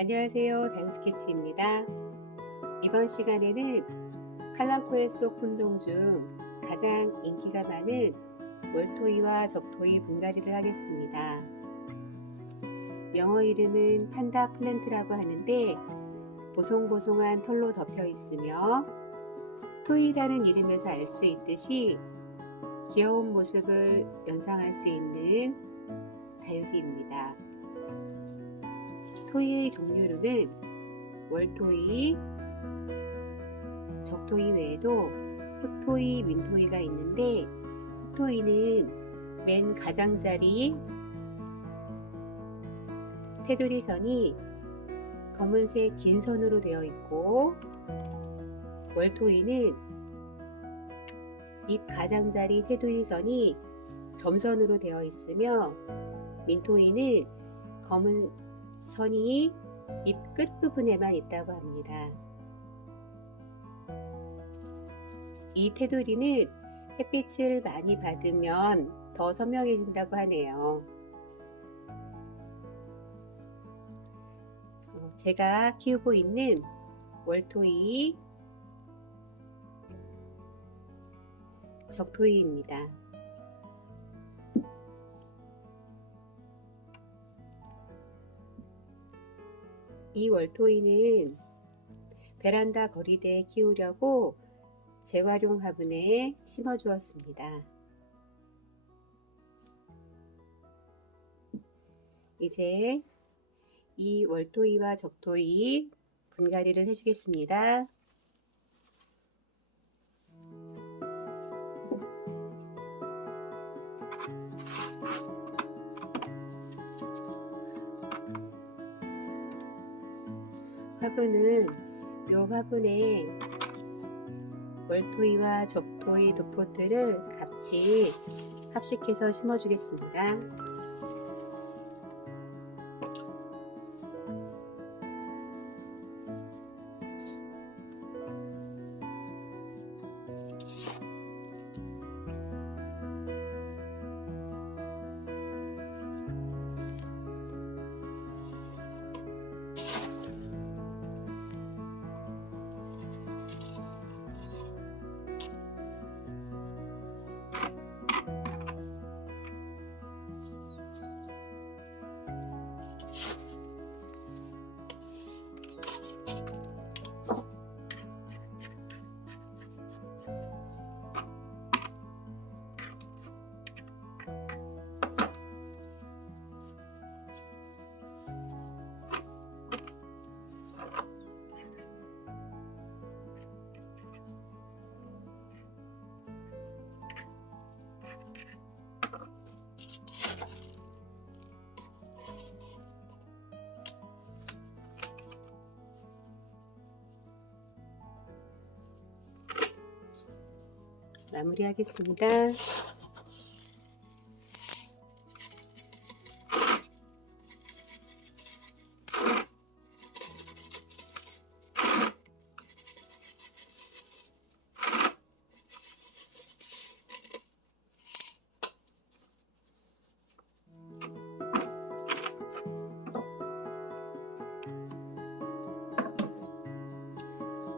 안녕하세요. 다육스케치입니다. 이번 시간에는 칼랑코의 속 품종 중 가장 인기가 많은 월토이와 적토이 분갈이를 하겠습니다. 영어 이름은 판다 플랜트라고 하는데 보송보송한 털로 덮여 있으며 토이라는 이름에서 알 수 있듯이 귀여운 모습을 연상할 수 있는 다육이입니다. 토이의 종류로는 월토이, 적토이 외에도 흑토이, 민토이가 있는데 흑토이는 맨 가장자리 테두리 선이 검은색 긴 선으로 되어 있고 월토이는 잎 가장자리 테두리 선이 점선으로 되어 있으며 민토이는 검은 선이 잎 끝부분에만 있다고 합니다. 이 테두리는 햇빛을 많이 받으면 더 선명해진다고 하네요. 어, 제가 키우고 있는 월토이 적토이입니다. 이 월토이는 베란다 거리대에 키우려고 재활용 화분에 심어 주었습니다. 이제 이 월토이와 적토이 분갈이를 해주겠습니다. 화분은 이 화분에 월토이와 적토이 두 포트를 같이 합식해서 심어주겠습니다. 마무리하겠습니다.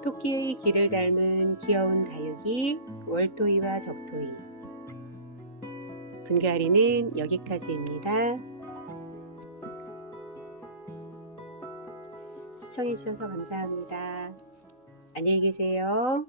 토끼의 귀를 닮은 귀여운 다육이 월토이와 적토이 분갈이는 여기까지입니다. 시청해주셔서 감사합니다. 안녕히 계세요.